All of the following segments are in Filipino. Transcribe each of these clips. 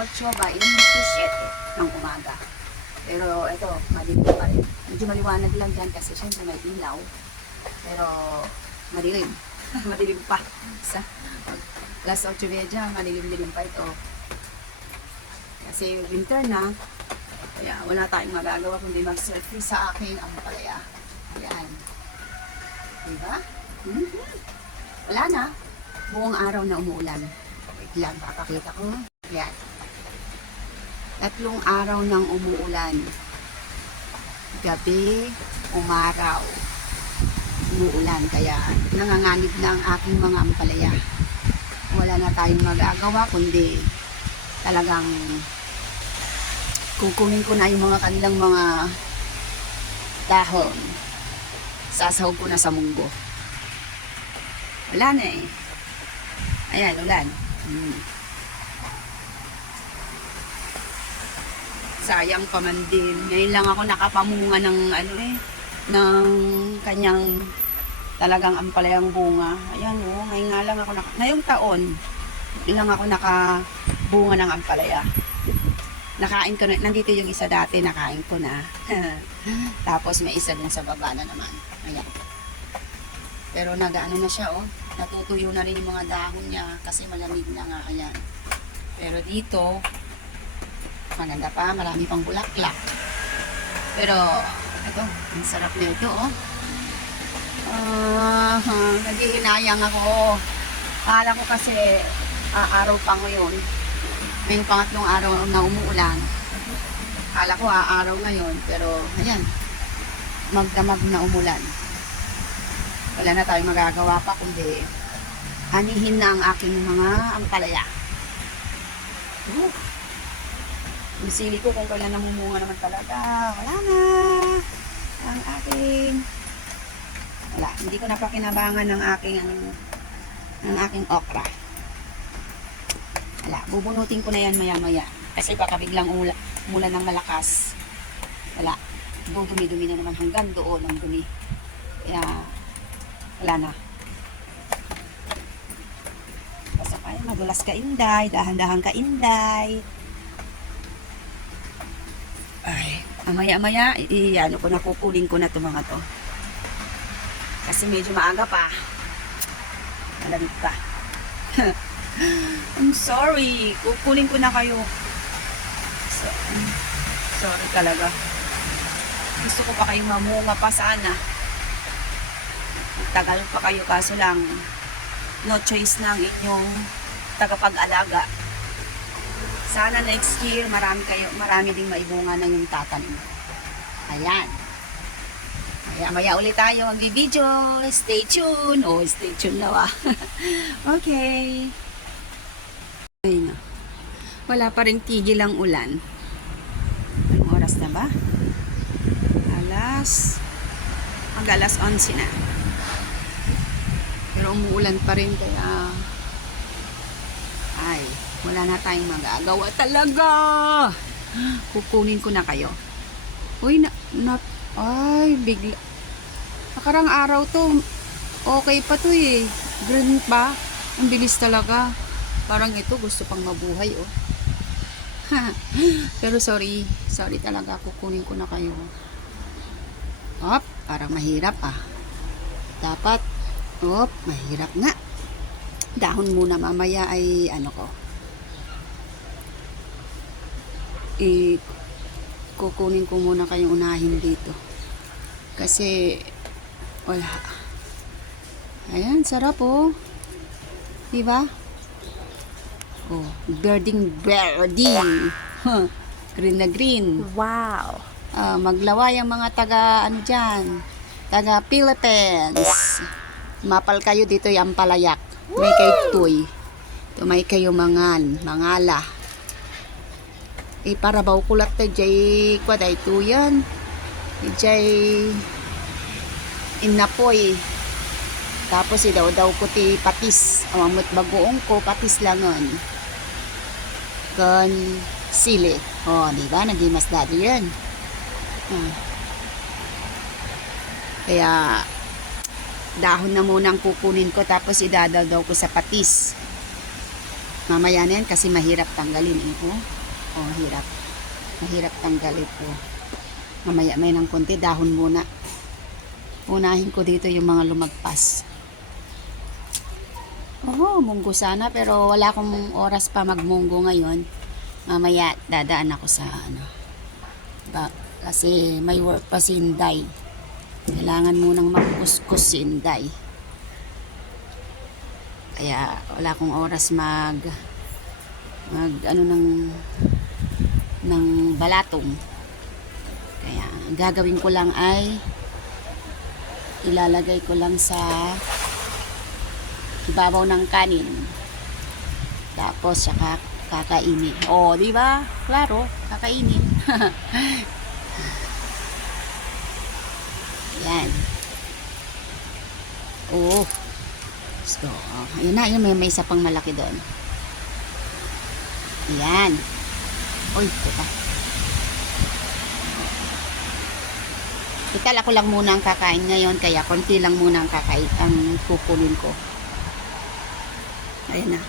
8:27 ng umaga. Pero ito, madilim pa rin. Medyo maliwanag lang dyan kasi syempre may ilaw. Pero madilim. Madilim pa. Sa alas 8:30, madilim-dilim pa ito. Kasi winter na. Kaya wala tayong magagawa kundi mag-selfie sa aking ampalaya. Ayan. Diba? Wala na. Buong araw na umuulan. Wait lang, papakita ko. Ayan. 3 araw nang umuulan. Gabi, umaraw. Umuulan. Kaya nanganganib na ang aking mga ampalaya. Wala na tayong magagawa kundi talagang kukunin ko na yung mga kanilang mga dahon. Sasahog ko na sa munggo. Wala na eh. Ayan, ulan. Sayang pa man din. Ngayon lang ako nakapamunga ng ng kanyang talagang ampalayang bunga. Ayan oh, ngayon nga lang ako ngayong taon lang ako nakabunga ng ampalaya. Nakain ko na, nandito yung isa dati, nakain ko na. Tapos may isa din sa baba na naman. Ayan. Pero nagaano na siya oh. Natutuyo na rin yung mga dahon niya kasi malamig na nga. Ayan. Pero dito, maganda pa, marami pang bulaklak. Pero, ito, ang sarap na ito oh. Naghihinayang ako. Akala ko kasi araw pa ngayon. Ngayong pangatlong araw na umuulan. Akala ko araw ngayon. Pero, ayan. Magdamag na umulan. Wala na tayong magagawa pa kundi anihin na ang aking mga ampalaya. Masili ko kung kailan namumunga naman talaga. Wala na. Ang aking wala. Hindi ko napakinabangan ng aking okra. Wala. Bubunutin ko na yan maya-maya. Kasi baka biglang umulan ng malakas. Wala. Dumi-dumi na naman hanggang doon ang dumi. Kaya wala na. Basta kayo, madulas ka inday, dahan-dahan ka inday. Ay, maya-maya, ano ko na, kukunin ko na ito mga to. Kasi medyo maaga pa. Malamig pa. I'm sorry. Kukunin ko na kayo. Sorry talaga. Gusto ko pa kayo mamunga pa sana. Tagal pa kayo kaso lang no choice ng inyong tagapag-alaga. Sana next year marami ding maibunga na yung tatanim. Ayan. Maya ulit tayo mag-video. Stay tuned. Oh, stay tuned na Okay. Ayun na. Wala pa rin tigil ang ulan. Anong oras na ba? Mag-alas 11 na. Pero umuulan pa rin kaya ay, wala na tayong magagawa talaga. Kukunin ko na kayo. Uy, ay, bigla. Nakarang araw to, okay pa to eh. Green pa. Ang bilis talaga. Parang ito, gusto pang mabuhay oh. Pero sorry talaga, kukunin ko na kayo. Parang mahirap ah. Dapat mahirap nga. Dahon muna mamaya ay kukunin ko muna kayong unahin dito. Kasi wala. Ayan, sarap oh. Diba? Oh, birding. Green na green. Wow. Maglaway ang mga taga Philippines. Mapal kayo dito yung palayak. May kay tuy. Ito may kayo mangala. Para baw kulat ta jay kwaday tuyan. Jay inapoy. Tapos daw ko ti patis. Amamot bagoong ko patis langon. Kan sili. Oh, di ba? Nagimas dado yan. Kaya dahon na muna ang kukunin ko tapos idadaw ko sa patis. Mamaya na yan kasi mahirap tanggalin eh. Hirap. Mahirap tanggalin po. Mamaya may ng konti, dahon muna. Unahin ko dito yung mga lumagpas. Munggo sana pero wala akong oras pa magmunggo ngayon. Mamaya dadaan ako sa kasi may work pa si Inday. Kailangan munang magkuskus si Inday. Kaya wala akong oras mag ng balatong. Kaya ang gagawin ko lang ay ilalagay ko lang sa ibabaw ng kanin. Tapos saka kakainin. Di ba? Klaro, kakainin. Yan. Let's go. Ayun na, may isa pang malaki doon. Yan. Teka. Ital ako lang muna ang kakain ngayon, kaya konti lang muna ang kukunin ko. Ayan na.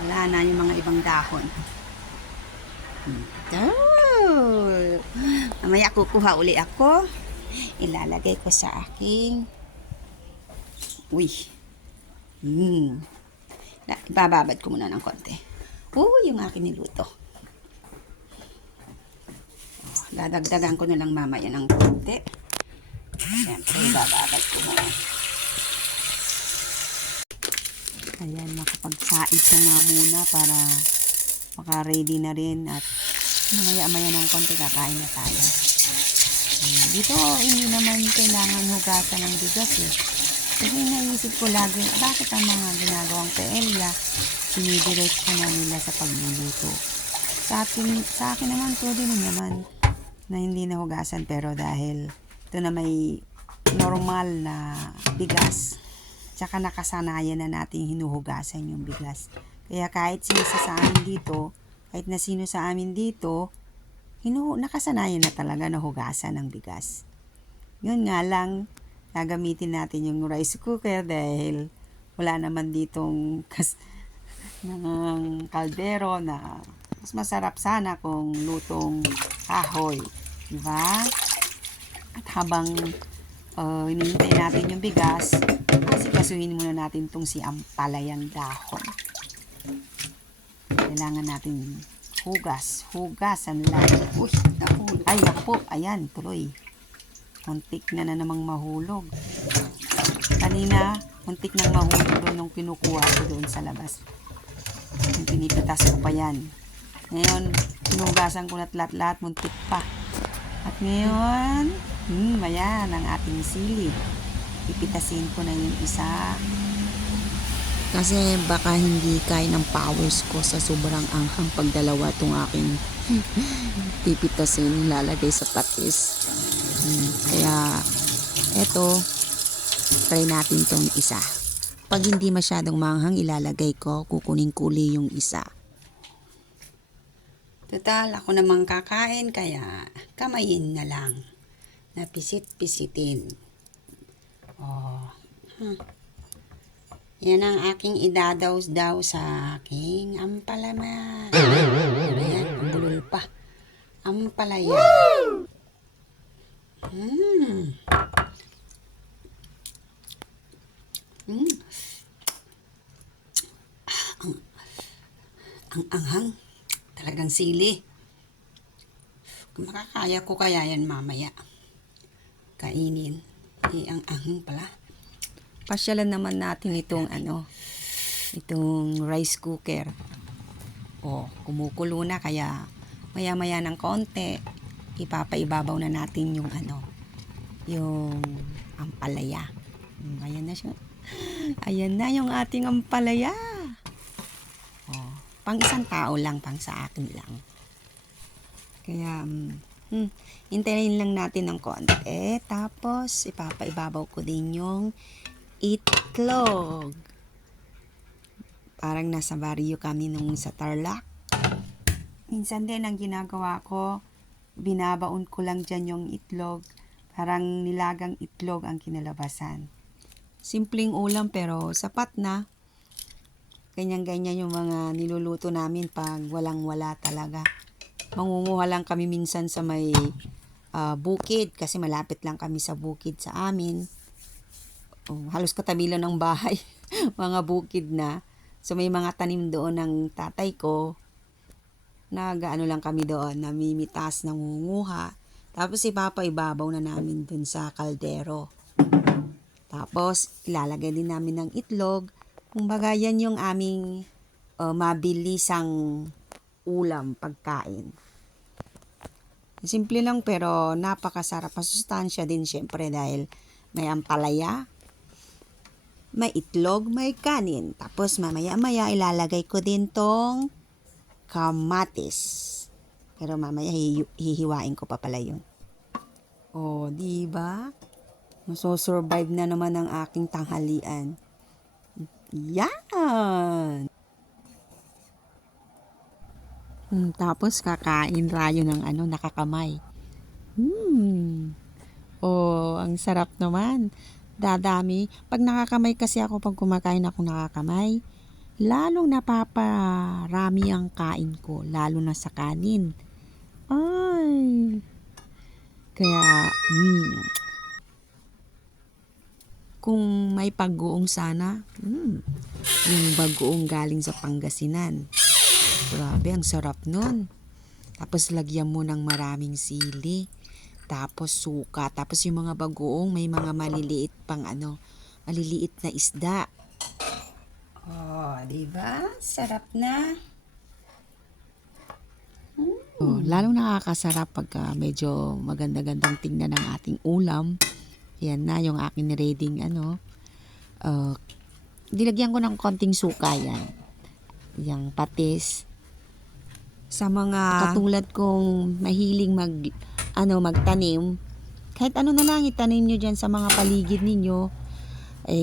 Wala na yung mga ibang dahon. Mamaya kukuha uli ako. Ilalagay ko sa aking ibababad ko muna ng konti. Yung aking niluto. Dadagdagan ko na lang mamaya ng konti. Siyempre, ibababad ko muna. Ayan, makapagsaid ka nga muna para maka-ready na rin at mamaya-maya ng konti kakain na tayo. Dito, hindi naman kailangan hugasan ng bigas eh. Kasi naisip ko lagi, bakit ang mga ginagawang paella, sinidiretso na nila sa pagluluto. Sa akin naman, pwede naman na hindi nahugasan, pero dahil ito na may normal na bigas, tsaka nakasanayan na natin hinuhugasan yung bigas. Kaya kahit sino sa amin dito, kahit na sino sa amin dito, nakasanayan na talaga na hugasan ng bigas. Yun nga lang, gagamitin natin yung rice cooker dahil wala naman ditong ng kaldero na mas masarap sana kung lutong kahoy. Diba? At habang hinihintay natin yung bigas, kasuhin muna natin itong si ampalayang dahon. Kailangan natin hugasan lang. Naku, ayan, tuloy. Muntik na namang mahulog. Kanina, muntik nang mahulog doon nung kinukuha ko doon sa labas. Yung pinipitas ko pa yan. Ngayon, hinugasan ko na lahat, muntik pa. At ngayon, ayan, ang ating sili. Pipitasin ko na yung isa. Kasi baka hindi kaya ng powers ko sa sobrang anghang pagdalawa itong aking pipitasin, lalagay sa patis. Kaya eto, try natin itong isa. Pag hindi masyadong manghang, ilalagay ko, kukunin kuli yung isa. Total, ako namang kakain, kaya kamayin na lang. Napisit-pisitin. Yan ang aking idadaw-daw sa aking ampalama. Ayan, ang bulol pa. Ampalaya. Ang anghang. Talagang sili. Kung makakaya ko kaya yan mamaya. Kainin. Ang anghang pala. Pasyalan naman natin itong itong rice cooker. Kumukulo na, kaya maya-maya ng konti ipapaibabaw na natin yung yung ampalaya. Ayan na siya. Ayan na yung ating ampalaya. Pang isang tao lang, pang sa akin lang. Kaya hintayin lang natin ng konti, tapos ipapaibabaw ko din yung itlog. Parang nasa barrio kami nung sa Tarlac. Minsan din ang ginagawa ko, binabaon ko lang dyan yung itlog. Parang nilagang itlog ang kinalabasan. Simpleng ulam pero sapat na. Ganyan-ganyan yung mga niluluto namin pag walang-wala talaga. Mangunguha lang kami minsan sa may bukid kasi malapit lang kami sa bukid sa amin. Halos katabi lang ng bahay, mga bukid na. So may mga tanim doon ng tatay ko. Nag-ano lang kami doon, namimitas, nangunguha. Tapos ipapaibabaw na namin dun sa kaldero. Tapos ilalagay din namin ng itlog. Kumbaga yan yung aming mabilisang ulam, pagkain. Simple lang pero napakasarap. Masustansya din syempre dahil may ampalaya, may itlog, may kanin. Tapos mamaya-maya ilalagay ko din tong kamatis. Pero mamaya hihiwain ko pa pala yun. Oh, di ba? Masosurvive na naman ang aking tanghalian. Yan! Tapos kakain tayo ng nakakamay. Oh, ang sarap naman. Dadami. Pag nakakamay kasi ako, pag kumakain ako nakakamay, lalong napaparami ang kain ko, lalo na sa kanin. Ay! Kaya, kung may pag-uong sana, yung bagoong galing sa Pangasinan. Grabe, ang sarap nun. Tapos lagyan mo ng maraming sili. Tapos suka. Tapos yung mga bagoong may mga maliliit pang maliliit na isda. Oh, di ba? Sarap na. Oh, lalong nakakasarap pagka medyo maganda-gandang tingnan ng ating ulam. Yan na yung akin reading dilagyan ko ng konting suka yan. Yung patis. Sa mga katulad kong mahiling magtanim, kahit ano na lang itanim nyo dyan sa mga paligid ninyo.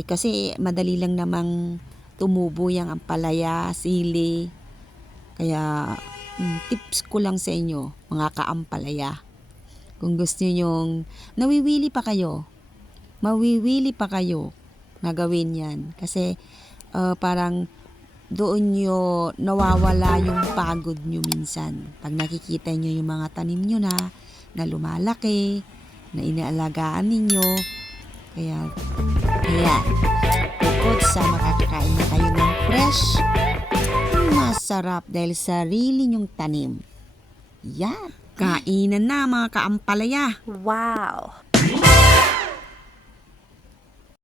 Kasi madali lang namang tumubo yung ampalaya, sili. Kaya tips ko lang sa inyo, mga kaampalaya. Kung gusto nyo mawiwili pa kayo na gawin yan. Kasi parang doon nyo nawawala yung pagod nyo minsan. Pag nakikita nyo yung mga tanim nyo na lumalaki, na inaalagaan ninyo. Kaya, ayan. Bukod sa makakakain na kayo ng fresh, masarap dahil sarili nyong tanim. Yan. Kainan na mga kaampalaya. Wow!